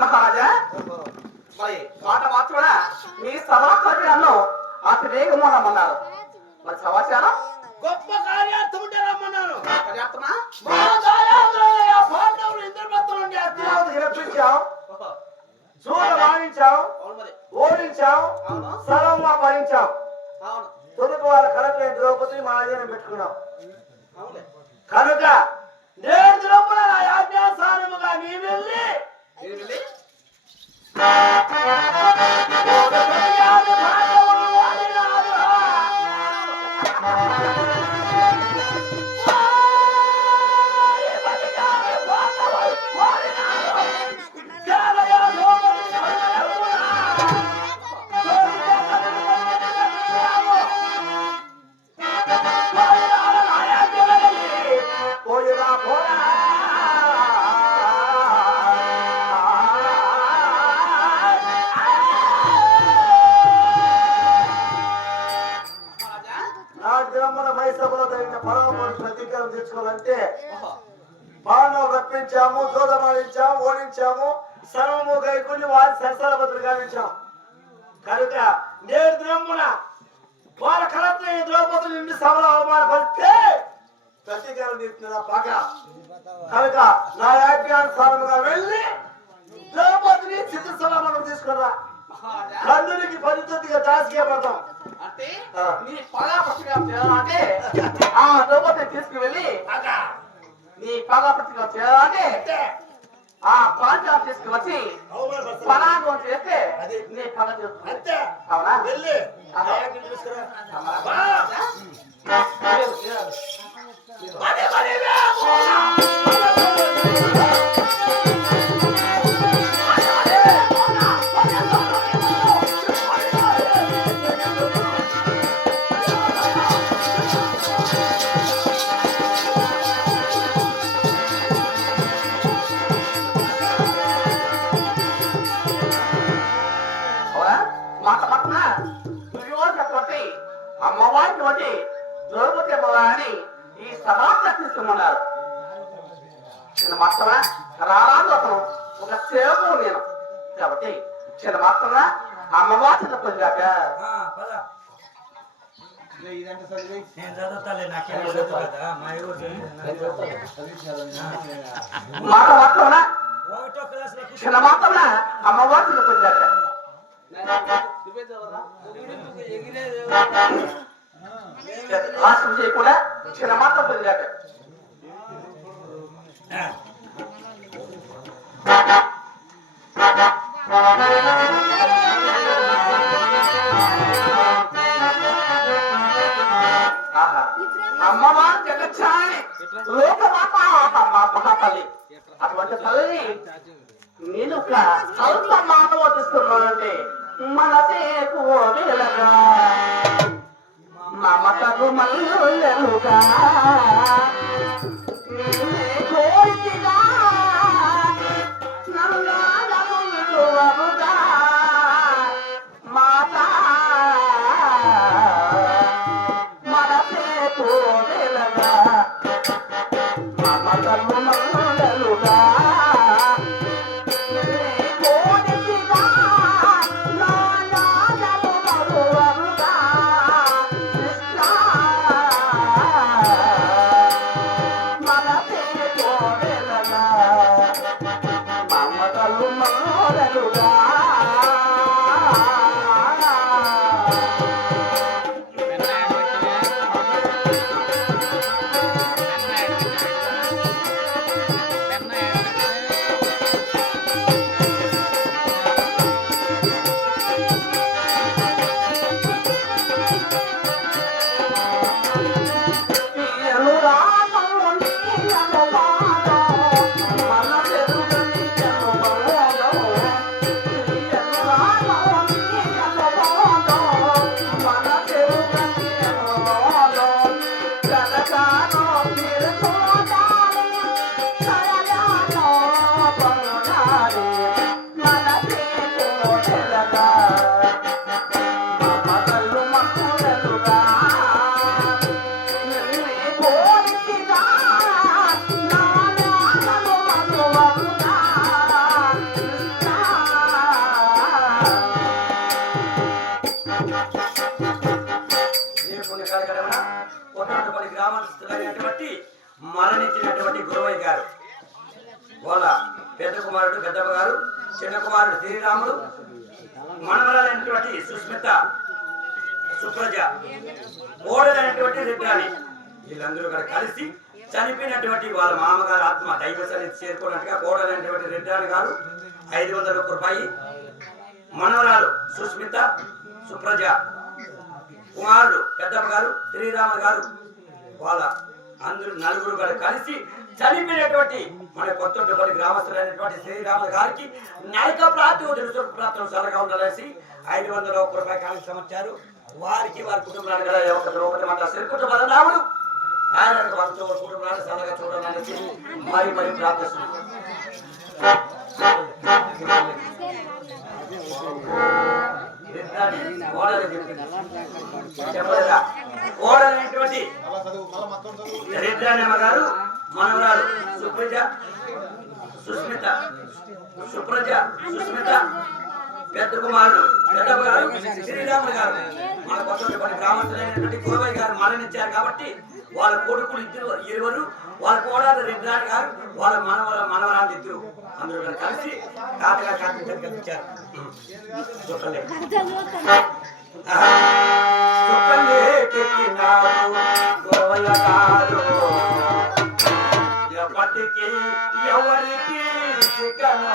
మహారాజా మరి మాట మాత్రమే మీ సమాచారాన్ని అతి వేగమన్నారు మరి సమాచారం? గొప్ప కార్యార్థం ఉంటే రమ్మన్నారు. పర్యాప్తమా మా దాయాదులయ్య పాండవులు వాణించావు అవును మరి. ఓడించావు. అవును. సర్వంగా భరించావు అవును. తొలుపు వాళ్ళ కడపలేని ద్రౌపది మహాజనం పెట్టుకున్నావు. పరమ ప్రతీకారం తెచ్చుకోవాలంటే ఓహో రప్పించాము దూదమాడించాము ఓడించాము. సర్వము గైకొని వారి సరసల బదులు గావించాం. కనుక నేడు దినమున వాళ్ళ కలపని ద్రౌపదులు నిండి సభలో అవమానపరిస్తే ప్రతీకారం తీరుతున్న పగ కనుక నా యాజ్ఞానుసారముగా వెళ్ళి ద్రౌపదిని చిత్రసభ మనం తీసుకురా. కందునికి పరిస్థితిగా పద్ధతిగా దాసిగా పడతాం నీ పగా ప్రతిగా చేయాలంటే ఆ ద్రౌపది తీసుకువెళ్ళి నీ పగా ప్రతిగా చేయాలంటే ఆ పాంచాలు తీసుకువచ్చి. పలాగం చేస్తే. నీ పగ చేస్తుంది అవునా? అమ్మవారి చిన్న పొందాక నేను చదువుతాలే నాకేం చదువు కదా? మా ఊరు మాట ఒకటో క్లాస్ చేయకుండా మాత్రం పొందాక అల్ప మానవ తీస్తున్నానంటే మనసే కోవిలగా మమతకు మల్లుగా ఓడలైనటువంటి రెట్టాలి. వీళ్ళందరూ కూడా కలిసి చనిపోయినటువంటి వాళ్ళ మామగారు ఆత్మ దైవ సన్నిధి చేరుకున్నట్టుగా కోడలైనటువంటి రెడ్డాని గారు ఐదు వందల ఒక్క రూపాయి మనవరాలు సుస్మిత సుప్రజ కుమారుడు పెద్దమ్మ గారు శ్రీరామ గారు వాళ్ళ అందరూ నలుగురు కూడా కలిసి చనిపోయినటువంటి మన కొత్తపల్లి గ్రామస్తులైనటువంటి శ్రీరామ గారికి నరక ప్రాతి వదిలి ప్రాంతం చల్లగా ఉండాలేసి ఐదు వందల ఒక్క రూపాయి కాలం సమర్చారు. వారికి వారి కుటుంబాలు కదా ఒక ద్రౌపది మాట శ్రీకుట రాముడు ఆయన వారితో కుటుంబాలు చల్లగా చూడాలనేసి మరి మరి ప్రార్థిస్తున్నాం చెప్పలేదా? గారు మనవరాలు సుప్రజ సుస్మిత సుప్రజ సుస్మిత పెద్ద కుమారుడు పెద్దమ్మ గారు శ్రీరాములు గారు మన కొత్తపల్లి గ్రామస్తులైనటువంటి కురవయ్య గారు మరణించారు కాబట్టి వాళ్ళ కొడుకులు ఇద్దరు ఇరువురు వాళ్ళ కోడాలు రెడ్డాని గారు వాళ్ళ మనవర మనవరాలు ఇద్దరు అందరూ కలిసి తాతగా కట్టించారు కల్పించారు ఎవరికి చికను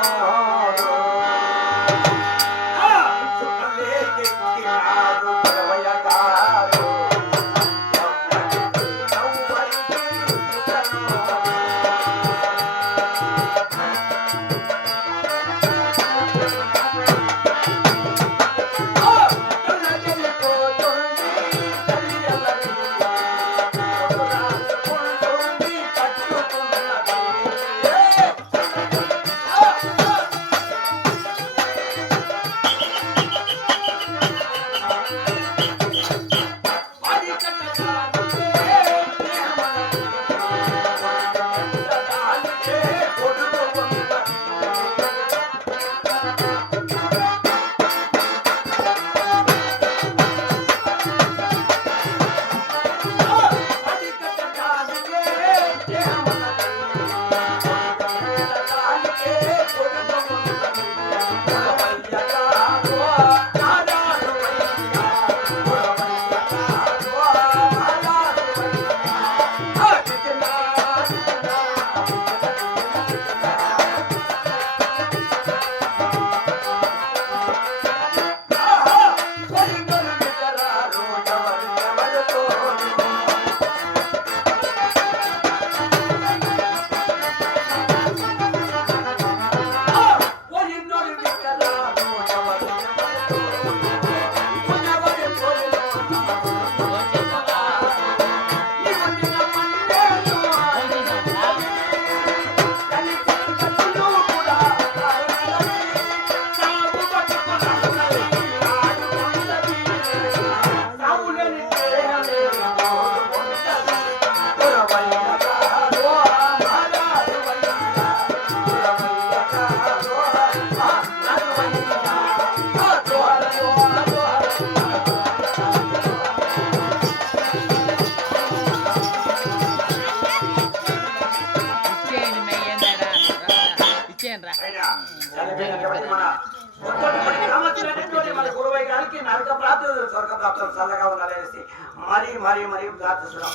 ప్రాప్తులు స్వర్గ ప్రాప్తులు చల్లగా ఉండాలనేసి మరీ మరీ మరీ ప్రార్థిస్తున్నాం.